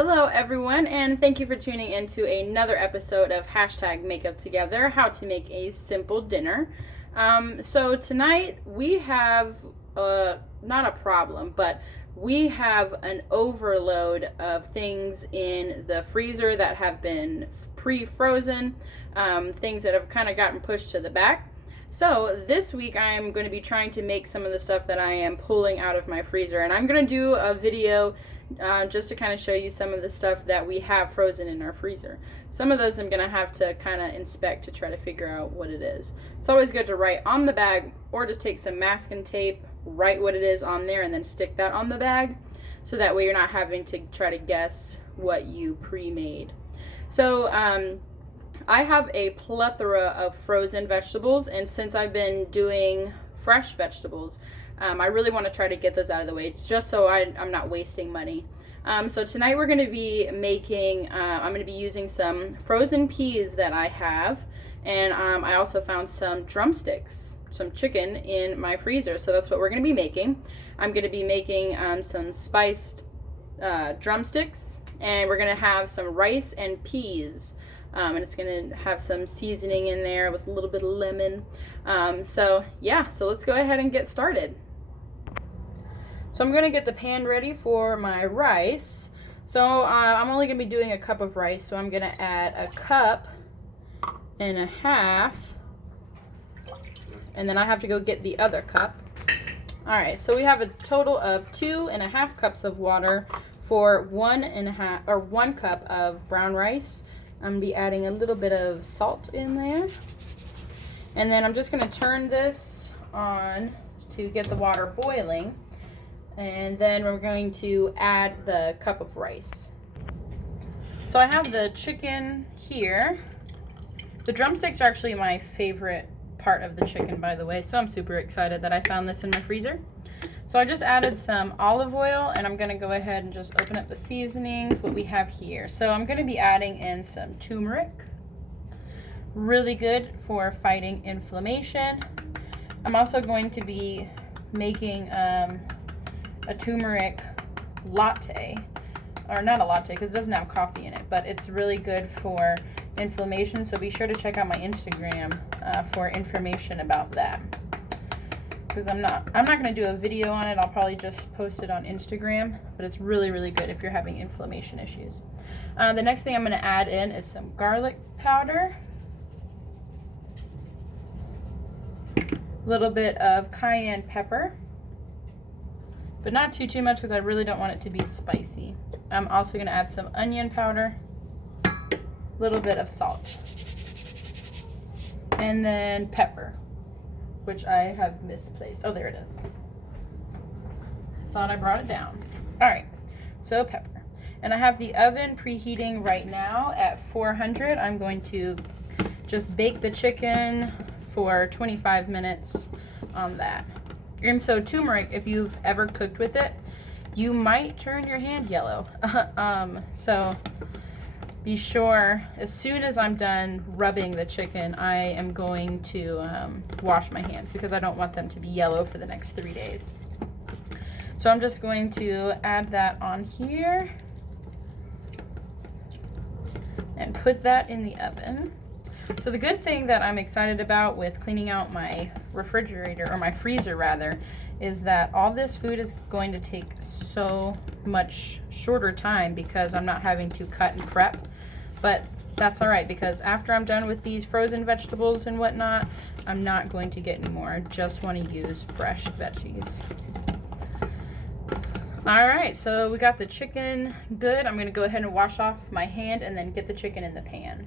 Hello everyone, and thank you for tuning in to another episode of Hashtag Makeup Together, how to make a simple dinner. So tonight we have, not a problem, but we have an overload of things in the freezer that have been pre-frozen, things that have kind of gotten pushed to the back. So this week I'm going to be trying to make some of the stuff that I am pulling out of my freezer, and I'm going to do a video just to kind of show you some of the stuff that we have frozen in our freezer. Some of those I'm going to have to kind of inspect to try to figure out what it is. It's always good to write on the bag, or just take some masking tape, write what it is on there, and then stick that on the bag, so that way you're not having to try to guess what you pre-made. So I have a plethora of frozen vegetables, and since I've been doing fresh vegetables, I really want to try to get those out of the way, just so I'm not wasting money. So tonight we're going to be making, I'm going to be using some frozen peas that I have, and I also found some drumsticks, some chicken in my freezer, so that's what we're going to be making. I'm going to be making some spiced drumsticks, and we're going to have some rice and peas. And it's going to have some seasoning in there with a little bit of lemon. So let's go ahead and get started. So I'm going to get the pan ready for my rice. So I'm only going to be doing a cup of rice, so I'm going to add a cup and a half. And then I have to go get the other cup. Alright, so we have a total of 2.5 cups of water for 1 cup of brown rice. I'm going to be adding a little bit of salt in there. And then I'm just going to turn this on to get the water boiling. And then we're going to add the cup of rice. So I have the chicken here. The drumsticks are actually my favorite part of the chicken, by the way. So I'm super excited that I found this in my freezer. So I just added some olive oil, and I'm going to go ahead and just open up the seasonings, what we have here. So I'm going to be adding in some turmeric. Really good for fighting inflammation. I'm also going to be making a turmeric latte. Or not a latte, because it doesn't have coffee in it, but it's really good for inflammation. So be sure to check out my Instagram for information about that. Because I'm not going to do a video on it. I'll probably just post it on Instagram, but it's really, really good if you're having inflammation issues. The next thing I'm going to add in is some garlic powder, a little bit of cayenne pepper, but not too much because I really don't want it to be spicy. I'm also going to add some onion powder, a little bit of salt, and then pepper, which I have misplaced. Oh, there it is. I thought I brought it down. All right, so pepper. And I have the oven preheating right now at 400. I'm going to just bake the chicken for 25 minutes on that. And so turmeric, if you've ever cooked with it, you might turn your hand yellow. So be sure, as soon as I'm done rubbing the chicken, I am going to wash my hands because I don't want them to be yellow for the next 3 days. So I'm just going to add that on here and put that in the oven. So the good thing that I'm excited about with cleaning out my refrigerator, or my freezer rather, is that all this food is going to take so much shorter time because I'm not having to cut and prep. But that's all right, because after I'm done with these frozen vegetables and whatnot, I'm not going to get any more. I just want to use fresh veggies. All right, so we got the chicken good. I'm going to go ahead and wash off my hand and then get the chicken in the pan.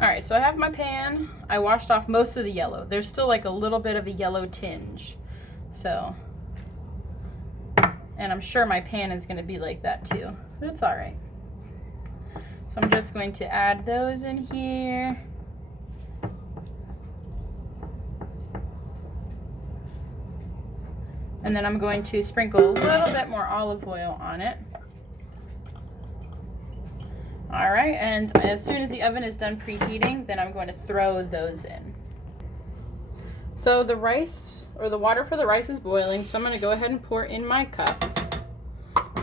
All right, so I have my pan. I washed off most of the yellow. There's still like a little bit of a yellow tinge. So, and I'm sure my pan is going to be like that too, but it's all right. So I'm just going to add those in here. And then I'm going to sprinkle a little bit more olive oil on it. All right, and as soon as the oven is done preheating, then I'm going to throw those in. So the rice, or the water for the rice is boiling, so I'm going to go ahead and pour in my cup.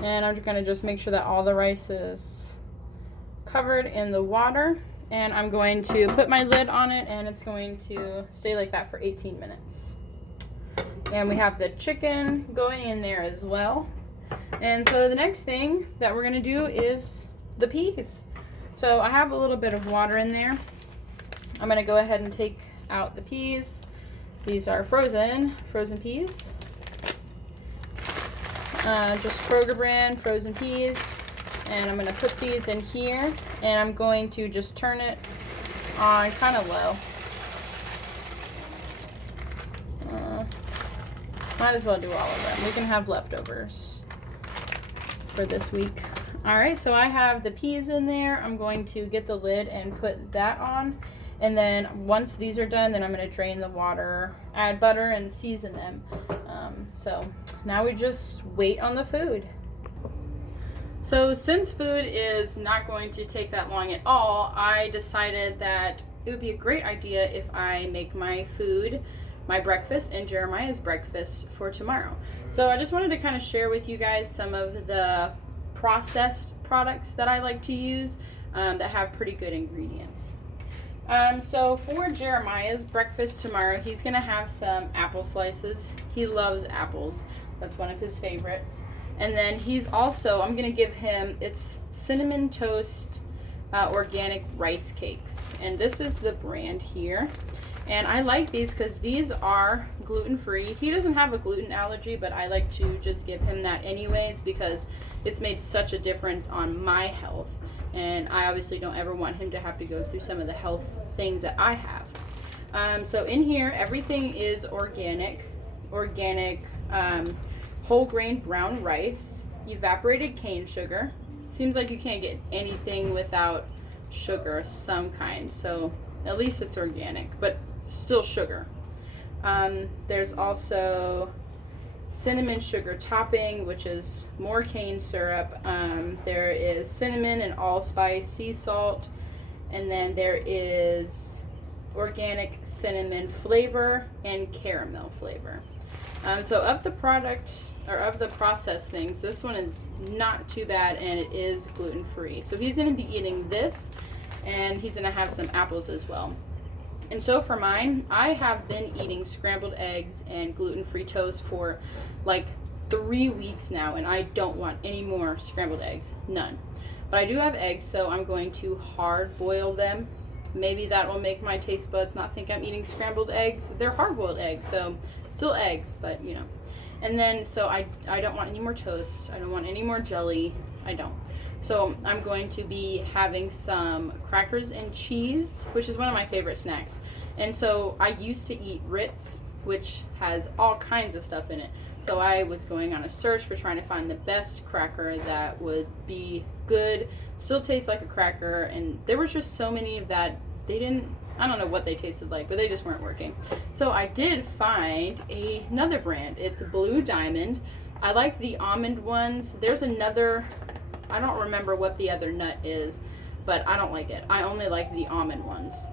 And I'm going to just make sure that all the rice is covered in the water. And I'm going to put my lid on it, and it's going to stay like that for 18 minutes. And we have the chicken going in there as well. And so the next thing that we're going to do is the peas. So I have a little bit of water in there. I'm going to go ahead and take out the peas. These are frozen peas. Just Kroger brand frozen peas. And I'm going to put these in here, and I'm going to just turn it on kind of low. Might as well do all of them. We can have leftovers for this week. Alright, so I have the peas in there. I'm going to get the lid and put that on. And then once these are done, then I'm going to drain the water, add butter, and season them. So now we just wait on the food. So since food is not going to take that long at all, I decided that it would be a great idea if I make my food, my breakfast, and Jeremiah's breakfast for tomorrow. So I just wanted to kind of share with you guys some of the processed products that I like to use that have pretty good ingredients. So for Jeremiah's breakfast tomorrow, he's going to have some apple slices. He loves apples. That's one of his favorites. And then he's also, I'm going to give him, it's Cinnamon Toast organic rice cakes. And this is the brand here. And I like these because these are gluten-free. He doesn't have a gluten allergy, but I like to just give him that anyways because it's made such a difference on my health. And I obviously don't ever want him to have to go through some of the health things that I have. So in here, everything is organic, whole grain brown rice, evaporated cane sugar. Seems like you can't get anything without sugar of some kind. So at least it's organic, but still sugar. There's also cinnamon sugar topping, which is more cane syrup. There is cinnamon and allspice sea salt, and then there is organic cinnamon flavor and caramel flavor. So of the product, or of the processed things, this one is not too bad, and it is gluten-free. So he's going to be eating this, and he's going to have some apples as well. And so for mine, I have been eating scrambled eggs and gluten-free toast for like 3 weeks now, and I don't want any more scrambled eggs. None. But I do have eggs, so I'm going to hard boil them. Maybe that will make my taste buds not think I'm eating scrambled eggs. They're hard-boiled eggs, so still eggs, but you know. And then, so I don't want any more toast. I don't want any more jelly. I don't. So I'm going to be having some crackers and cheese, which is one of my favorite snacks. And so I used to eat Ritz, which has all kinds of stuff in it. So I was going on a search for trying to find the best cracker that would be good, still taste like a cracker, and there was just so many that they didn't, I don't know what they tasted like, but they just weren't working. So I did find another brand. It's Blue Diamond. I like the almond ones. There's another, I don't remember what the other nut is, but I don't like it. I only like the almond ones.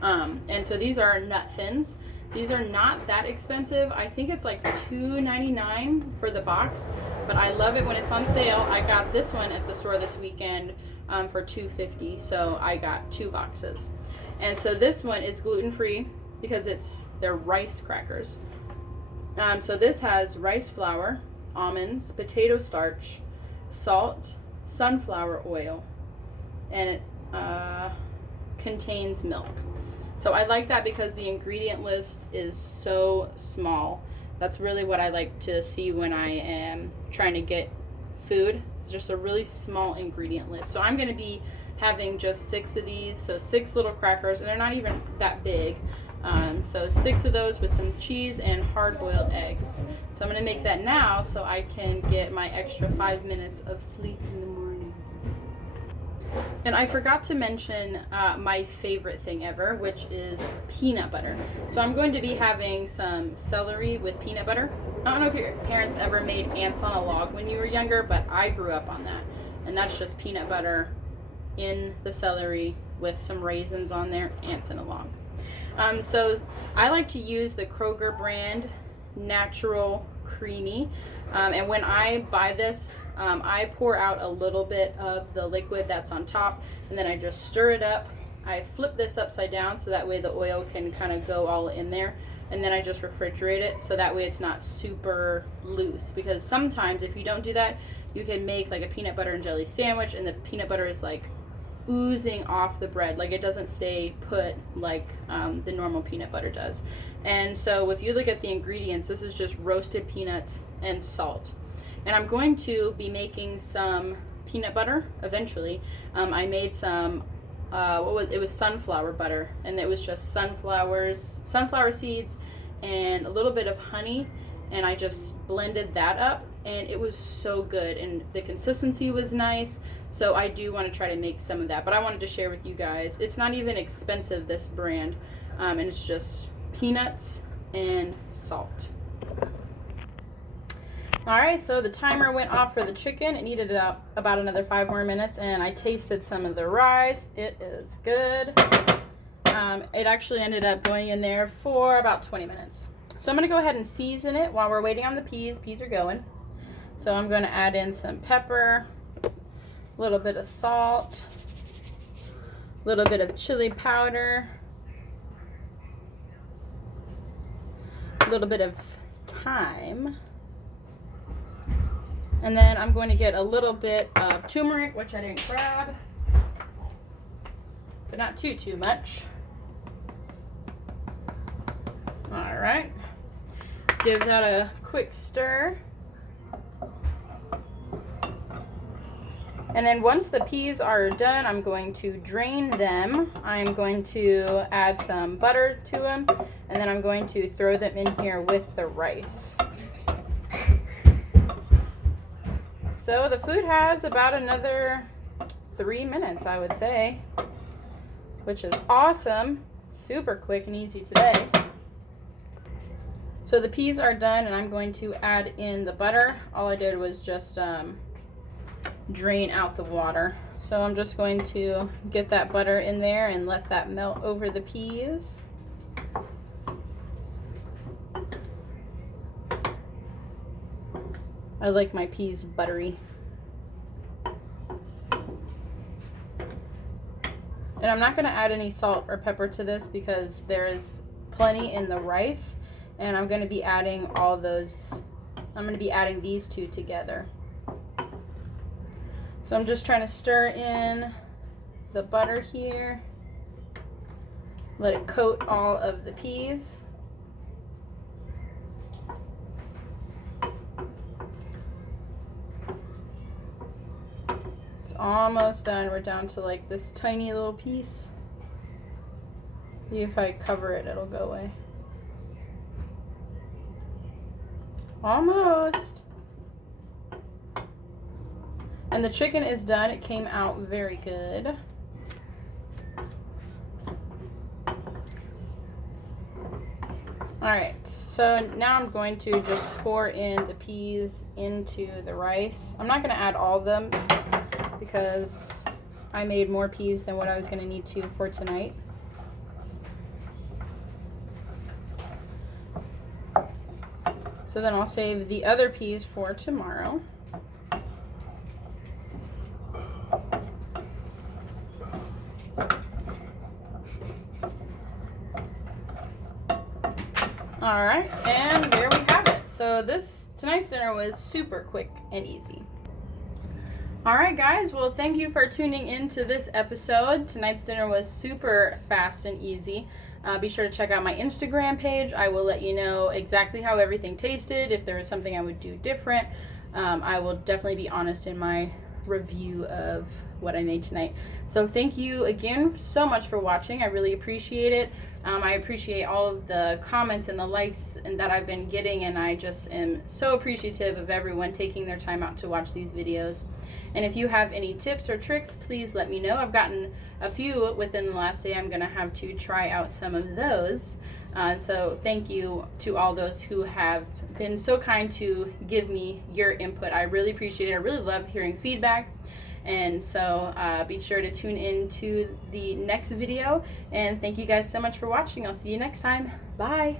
And so these are nut thins. These are not that expensive. I think it's like $2.99 for the box, but I love it when it's on sale. I got this one at the store this weekend for $2.50, so I got 2 boxes. And so this one is gluten-free because they're rice crackers. So this has rice flour, almonds, potato starch, salt, sunflower oil, and it contains milk. So I like that because the ingredient list is so small. That's really what I like to see when I am trying to get food. It's just a really small ingredient list. So I'm going to be having just 6 of these, so 6 little crackers, and they're not even that big. So 6 of those with some cheese and hard-boiled eggs. So I'm going to make that now so I can get my extra 5 minutes of sleep in the morning. And I forgot to mention my favorite thing ever, which is peanut butter. So I'm going to be having some celery with peanut butter. I don't know if your parents ever made ants on a log when you were younger, but I grew up on that. And that's just peanut butter in the celery with some raisins on there, ants in a log. So I like to use the Kroger brand Natural Creamy. And when I buy this, I pour out a little bit of the liquid that's on top, and then I just stir it up. I flip this upside down so that way the oil can kind of go all in there, and then I just refrigerate it so that way it's not super loose, because sometimes if you don't do that, you can make like a peanut butter and jelly sandwich and the peanut butter is like oozing off the bread, like it doesn't stay put like the normal peanut butter does. And so if you look at the ingredients, this is just roasted peanuts and salt. And I'm going to be making some peanut butter eventually. I made some it was sunflower butter, and it was just sunflower seeds and a little bit of honey, and I just blended that up, and it was so good, and the consistency was nice. So I do want to try to make some of that, but I wanted to share with you guys. It's not even expensive, this brand, and it's just peanuts and salt. Alright, so the timer went off for the chicken. It needed about another 5 more minutes, and I tasted some of the rice. It is good. It actually ended up going in there for about 20 minutes. So I'm going to go ahead and season it while we're waiting on the peas. Peas are going. So I'm going to add in some pepper, a little bit of salt, a little bit of chili powder, a little bit of thyme, and then I'm going to get a little bit of turmeric, which I didn't grab, but not too much. All right, give that a quick stir. And then once the peas are done, I'm going to drain them. I'm going to add some butter to them, and then I'm going to throw them in here with the rice. So the food has about another 3 minutes, I would say, which is awesome. Super quick and easy today. So the peas are done, and I'm going to add in the butter. All I did was just drain out the water. So I'm just going to get that butter in there and let that melt over the peas. I like my peas buttery. And I'm not going to add any salt or pepper to this because there's plenty in the rice, and I'm going to be adding all those, I'm going to be adding these two together. So I'm just trying to stir in the butter here. Let it coat all of the peas. It's almost done. We're down to like this tiny little piece. See if I cover it, it'll go away. Almost. And the chicken is done. It came out very good. Alright, so now I'm going to just pour in the peas into the rice. I'm not going to add all of them because I made more peas than what I was going to need to for tonight. So then I'll save the other peas for tomorrow. All right, and there we have it. So tonight's dinner was super quick and easy. All right, guys, well, thank you for tuning in to this episode. Tonight's dinner was super fast and easy. Be sure to check out my Instagram page. I will let you know exactly how everything tasted. If there was something I would do different, I will definitely be honest in my review of what I made tonight. So thank you again so much for watching. I really appreciate it. I appreciate all of the comments and the likes and that I've been getting, and I just am so appreciative of everyone taking their time out to watch these videos. And if you have any tips or tricks, please let me know. I've gotten a few within the last day. I'm going to have to try out some of those. So thank you to all those who have been so kind to give me your input. I really appreciate it. I really love hearing feedback. And so be sure to tune in to the next video. And thank you guys so much for watching. I'll see you next time. Bye.